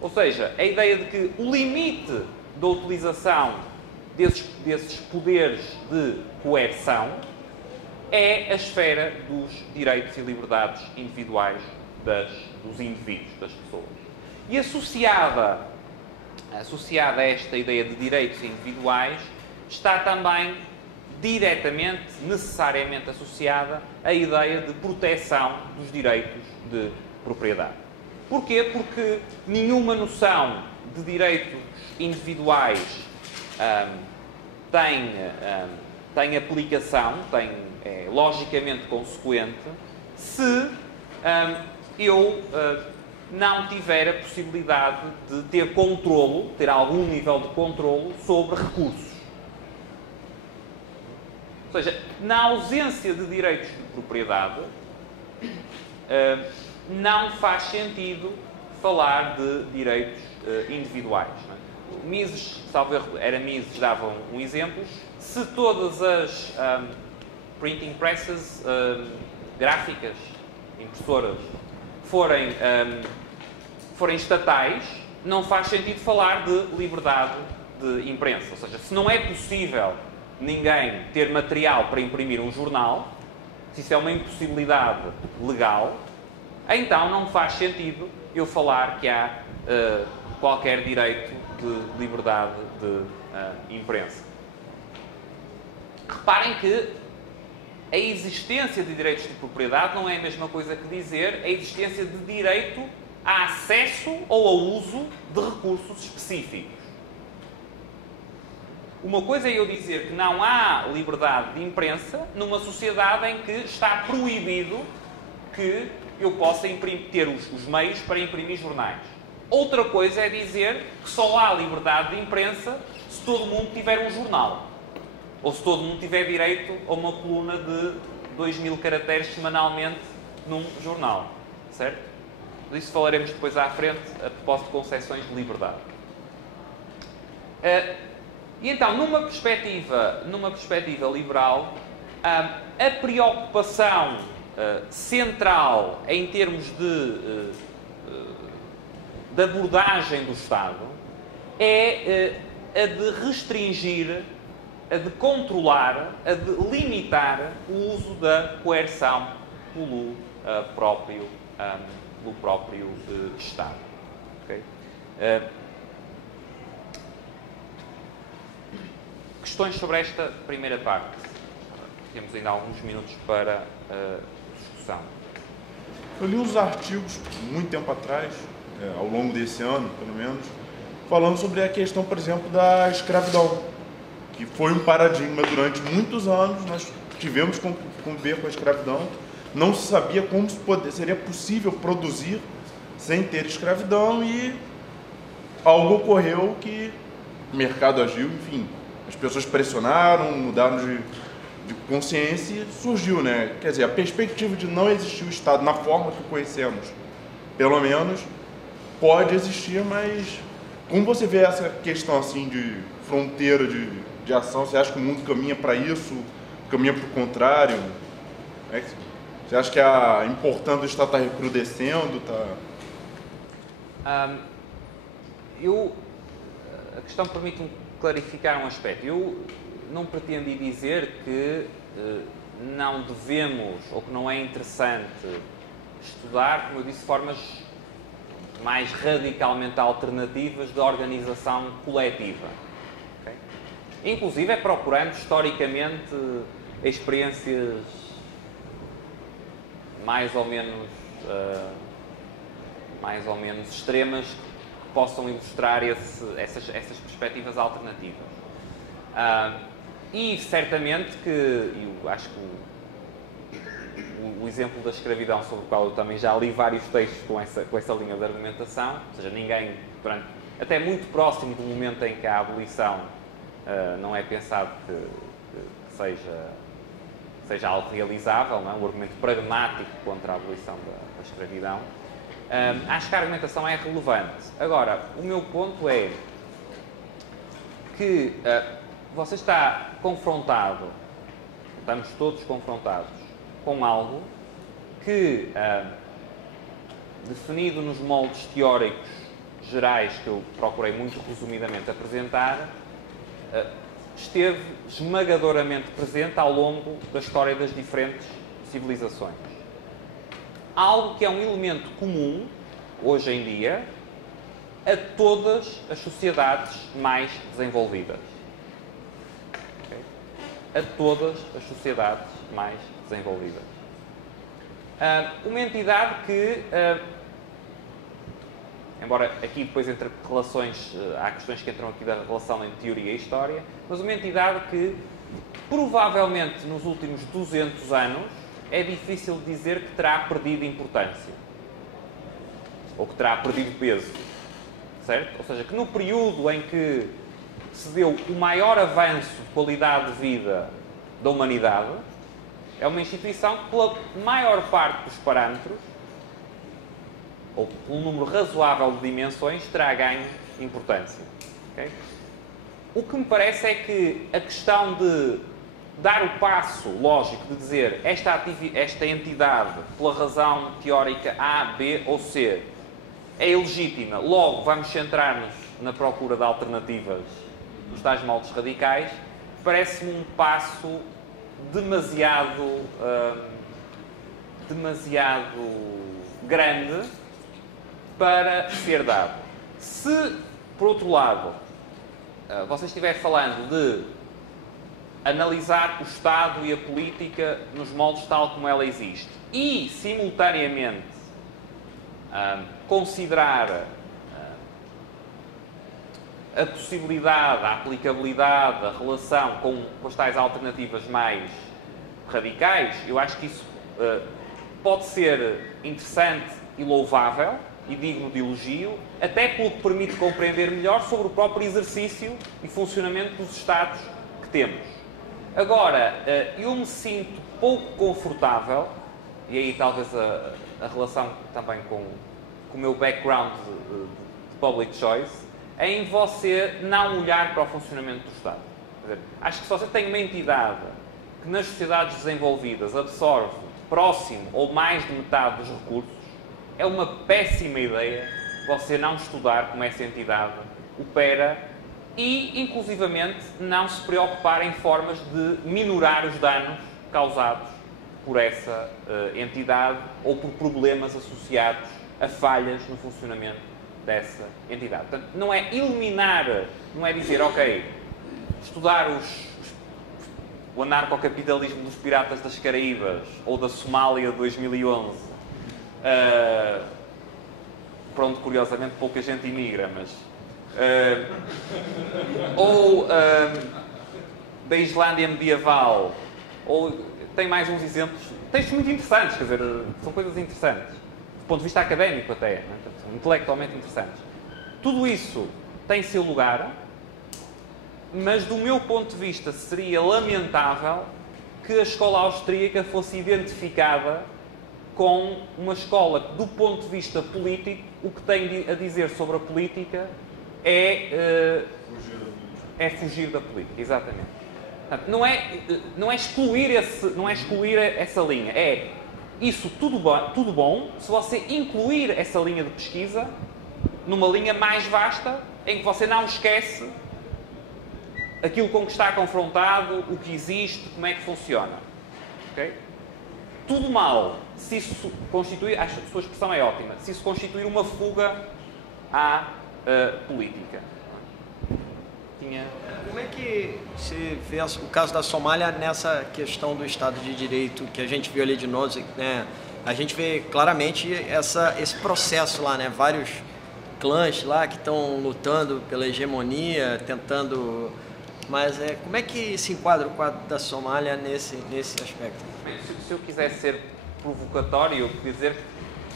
Ou seja, a ideia de que o limite da utilização desses poderes de coerção é a esfera dos direitos e liberdades individuais dos indivíduos, das pessoas. E associada a esta ideia de direitos individuais está também diretamente, necessariamente associada à ideia de proteção dos direitos de propriedade. Porquê? Porque nenhuma noção de direitos individuais tem aplicação, é logicamente consequente, se eu não tiver a possibilidade de ter controlo, ter algum nível de controlo sobre recursos. Ou seja, na ausência de direitos de propriedade, não faz sentido falar de direitos individuais. Não é? Mises, salvo erro, era Mises, davam um exemplo. Se todas as printing presses, gráficas, impressoras, forem estatais, não faz sentido falar de liberdade de imprensa. Ou seja, se não é possível ninguém ter material para imprimir um jornal, se isso é uma impossibilidade legal, então não faz sentido eu falar que há qualquer direito de liberdade de imprensa. Reparem que a existência de direitos de propriedade não é a mesma coisa que dizer a existência de direito a acesso ou ao uso de recursos específicos. Uma coisa é eu dizer que não há liberdade de imprensa numa sociedade em que está proibido que eu possa ter os meios para imprimir jornais. Outra coisa é dizer que só há liberdade de imprensa se todo mundo tiver um jornal. Ou se todo mundo tiver direito a uma coluna de 2000 caracteres semanalmente num jornal. Certo? Disso falaremos depois à frente, a propósito de concepções de liberdade. E então, numa perspectiva liberal, a preocupação central em termos de abordagem do Estado é a de restringir, a de controlar, a de limitar o uso da coerção pelo próprio Estado. Okay? Questões sobre esta primeira parte? Temos ainda alguns minutos para discussão. Eu li uns artigos, muito tempo atrás, ao longo desse ano, pelo menos, falando sobre a questão, por exemplo, da escravidão, que foi um paradigma durante muitos anos. Nós tivemos que conviver com a escravidão, não se sabia como seria possível produzir sem ter escravidão, e algo ocorreu que o mercado agiu, enfim, as pessoas pressionaram, mudaram de consciência e surgiu, né? Quer dizer, a perspectiva de não existir o Estado na forma que o conhecemos, pelo menos, pode existir, mas como você vê essa questão assim de fronteira de ação? Você acha que o mundo caminha para isso? Caminha para o contrário? Você acha que a importância do Estado está recrudescendo? A questão permite-me clarificar um aspecto. Eu não pretendi dizer que não devemos, ou que não é interessante estudar, como eu disse, formas mais radicalmente alternativas de organização coletiva. Okay? Inclusive é procurando historicamente experiências mais ou menos extremas que possam ilustrar essas perspectivas alternativas. E certamente que, eu acho que o exemplo da escravidão, sobre o qual eu também já li vários textos com essa linha de argumentação, ou seja, ninguém, até muito próximo do momento em que a abolição não é pensado que seja algo realizável, não é? Um argumento pragmático contra a abolição da escravidão, acho que a argumentação é relevante. Agora, o meu ponto é que você está confrontado, estamos todos confrontados com algo que, definido nos moldes teóricos gerais que eu procurei muito resumidamente apresentar, esteve esmagadoramente presente ao longo da história das diferentes civilizações. Algo que é um elemento comum, hoje em dia, a todas as sociedades mais desenvolvidas. Okay? A todas as sociedades mais desenvolvidas. Uma entidade que, embora aqui depois entre relações, há questões que entram aqui da relação entre teoria e história, mas uma entidade que provavelmente nos últimos 200 anos é difícil dizer que terá perdido importância. Ou que terá perdido peso. Certo? Ou seja, que no período em que se deu o maior avanço de qualidade de vida da humanidade, é uma instituição que, pela maior parte dos parâmetros, ou por um número razoável de dimensões, terá ganho importância. Okay? O que me parece é que a questão de dar o passo lógico de dizer esta entidade, pela razão teórica A, B ou C, é ilegítima, logo vamos centrar-nos na procura de alternativas dos tais moldes radicais, parece-me um passo demasiado grande para ser dado. Se, por outro lado, você estiver falando de analisar o Estado e a política nos moldes tal como ela existe e, simultaneamente, considerar a possibilidade, a aplicabilidade, a relação com as tais alternativas mais radicais, eu acho que isso pode ser interessante e louvável e digno de elogio, até pelo que permite compreender melhor sobre o próprio exercício e funcionamento dos Estados que temos. Agora, eu me sinto pouco confortável, e aí talvez a relação também com o meu background de public choice, em você não olhar para o funcionamento do Estado. Quer dizer, acho que se você tem uma entidade que nas sociedades desenvolvidas absorve próximo ou mais de metade dos recursos, é uma péssima ideia você não estudar como essa entidade opera e, inclusivamente, não se preocupar em formas de minorar os danos causados por essa entidade ou por problemas associados a falhas no funcionamento dessa entidade. Portanto, não é eliminar, não é dizer, ok, estudar o anarcocapitalismo dos piratas das Caraíbas ou da Somália de 2011, pronto, curiosamente pouca gente imigra, mas ou da Islândia medieval, ou tem mais uns exemplos, textos muito interessantes, quer dizer, são coisas interessantes, do ponto de vista académico até, né? Intelectualmente interessantes. Tudo isso tem seu lugar, mas do meu ponto de vista seria lamentável que a escola austríaca fosse identificada com uma escola que, do ponto de vista político, o que tem a dizer sobre a política é fugir da política, exatamente. Portanto, não é excluir essa linha, é isso tudo bom se você incluir essa linha de pesquisa numa linha mais vasta em que você não esquece aquilo com que está confrontado, o que existe, como é que funciona. Okay? Tudo mal, se isso constituir, acho que a sua expressão é ótima, se isso constituir uma fuga à política. Como é que se vê o caso da Somália nessa questão do Estado de Direito que a gente viu ali de Nozick, né? A gente vê claramente esse processo lá, né? Vários clãs lá que estão lutando pela hegemonia, tentando... Mas como é que se enquadra o quadro da Somália nesse aspecto? Bem, se eu quiser ser provocatório, eu queria dizer que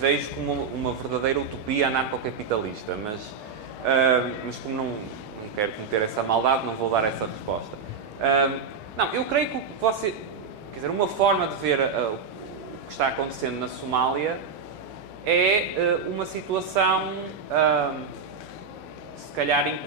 vejo como uma verdadeira utopia anarcocapitalista, mas como não quero cometer essa maldade, não vou dar essa resposta. Não, eu creio que você... Quer dizer, uma forma de ver o que está acontecendo na Somália é uma situação, se calhar,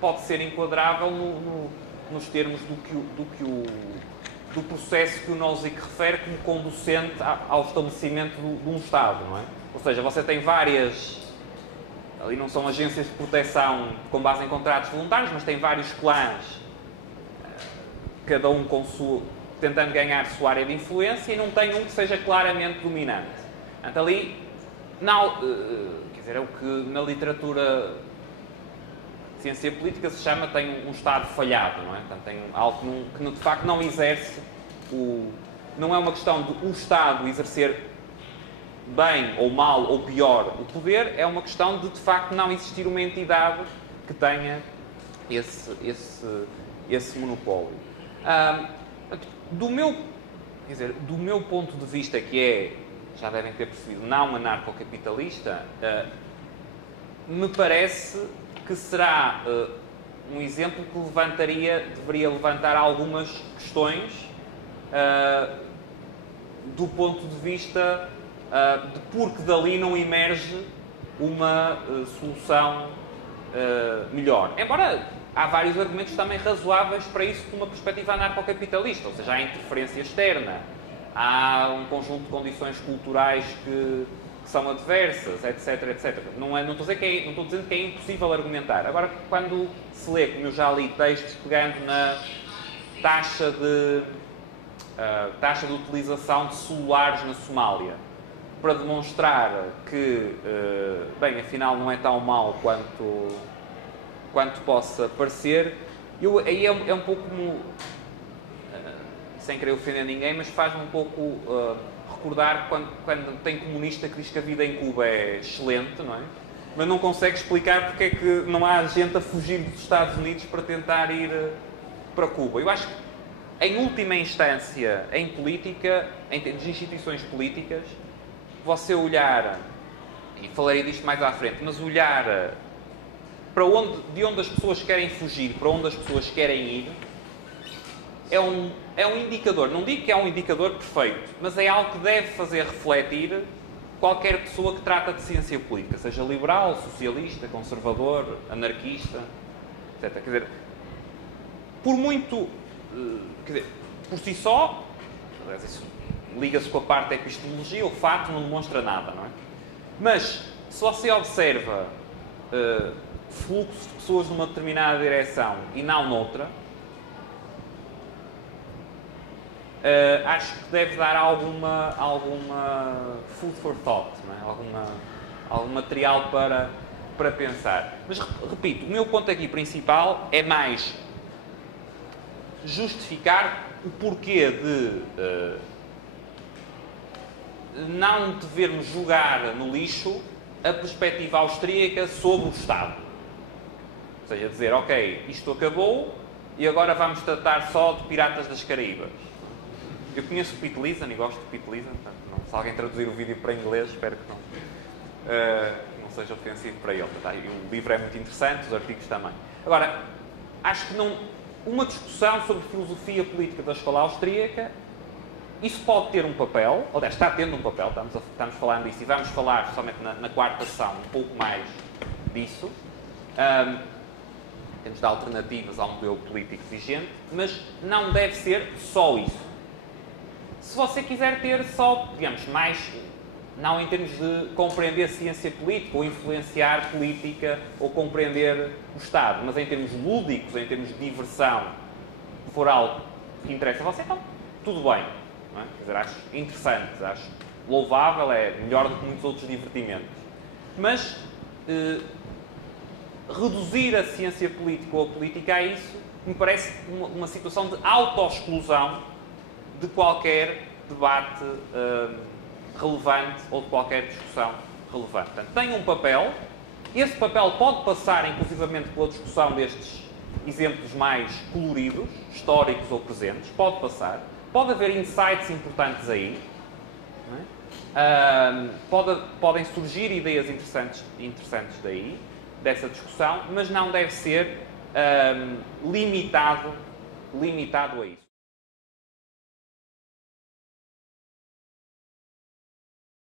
pode ser enquadrável nos termos do processo que o Nozick refere como conducente ao estabelecimento de um Estado, não é? Ou seja, você tem várias ali não são agências de proteção com base em contratos voluntários, mas tem vários clãs, cada um tentando ganhar sua área de influência, e não tem um que seja claramente dominante. Portanto, ali, quer dizer, é o que na literatura de ciência política se chama, tem um Estado falhado, não é? Portanto, tem algo que de facto não exerce não é uma questão de o Estado exercer bem ou mal ou pior o poder, é uma questão de facto não existir uma entidade que tenha esse monopólio. Do meu ponto de vista, que é, já devem ter percebido, não anarcocapitalista, me parece que será um exemplo que deveria levantar algumas questões do ponto de vista de porque dali não emerge uma solução melhor. Embora há vários argumentos também razoáveis para isso de uma perspectiva anarcocapitalista, ou seja, há interferência externa, há um conjunto de condições culturais que são adversas, etc, etc. Não estou dizendo que é impossível argumentar. Agora, quando se lê, como eu já li textos pegando na taxa de utilização de celulares na Somália, para demonstrar que, bem, afinal não é tão mau quanto possa parecer, aí é um pouco como, sem querer ofender ninguém, mas faz-me um pouco recordar quando tem comunista que diz que a vida em Cuba é excelente, não é? Mas não consegue explicar porque é que não há gente a fugir dos Estados Unidos para tentar ir para Cuba. Eu acho que, em última instância, em política, em termos de instituições políticas, você olhar, e falarei disto mais à frente, mas olhar de onde as pessoas querem fugir, para onde as pessoas querem ir, é um indicador. Não digo que é um indicador perfeito, mas é algo que deve fazer refletir qualquer pessoa que trata de ciência política, seja liberal, socialista, conservador, anarquista, etc. Quer dizer, por si só, isso liga-se com a parte da epistemologia, o fato não demonstra nada, não é? Mas, se você observa fluxos de pessoas numa determinada direção e não noutra, acho que deve dar alguma food for thought, não é? Algum material para pensar. Mas, repito, o meu ponto aqui principal é mais justificar o porquê de não devermos jogar no lixo a perspectiva austríaca sobre o Estado. Ou seja, dizer, ok, isto acabou e agora vamos tratar só de Piratas das Caraíbas. Eu conheço o Pete Leeson e gosto de Pete Leeson, portanto, se alguém traduzir o vídeo para inglês, espero que não seja ofensivo para ele. Tá? O livro é muito interessante, os artigos também. Agora, acho que uma discussão sobre filosofia política da escola austríaca, isso pode ter um papel, aliás, está tendo um papel, estamos falando disso, e vamos falar, somente na quarta sessão, um pouco mais disso, em termos de alternativas ao modelo político vigente, mas não deve ser só isso. Se você quiser ter só, digamos, mais, não em termos de compreender ciência política, ou influenciar política, ou compreender o Estado, mas em termos lúdicos, em termos de diversão, se for algo que interessa a você, então, tudo bem. Não é? Quer dizer, acho interessante, acho louvável, é melhor do que muitos outros divertimentos. Mas reduzir a ciência política ou a política a isso me parece uma situação de autoexclusão de qualquer debate relevante ou de qualquer discussão relevante. Portanto, tem um papel, esse papel pode passar inclusivamente pela discussão destes exemplos mais coloridos, históricos ou presentes, pode passar. Pode haver insights importantes aí, não é? Podem surgir ideias interessantes daí, dessa discussão, mas não deve ser limitado a isso.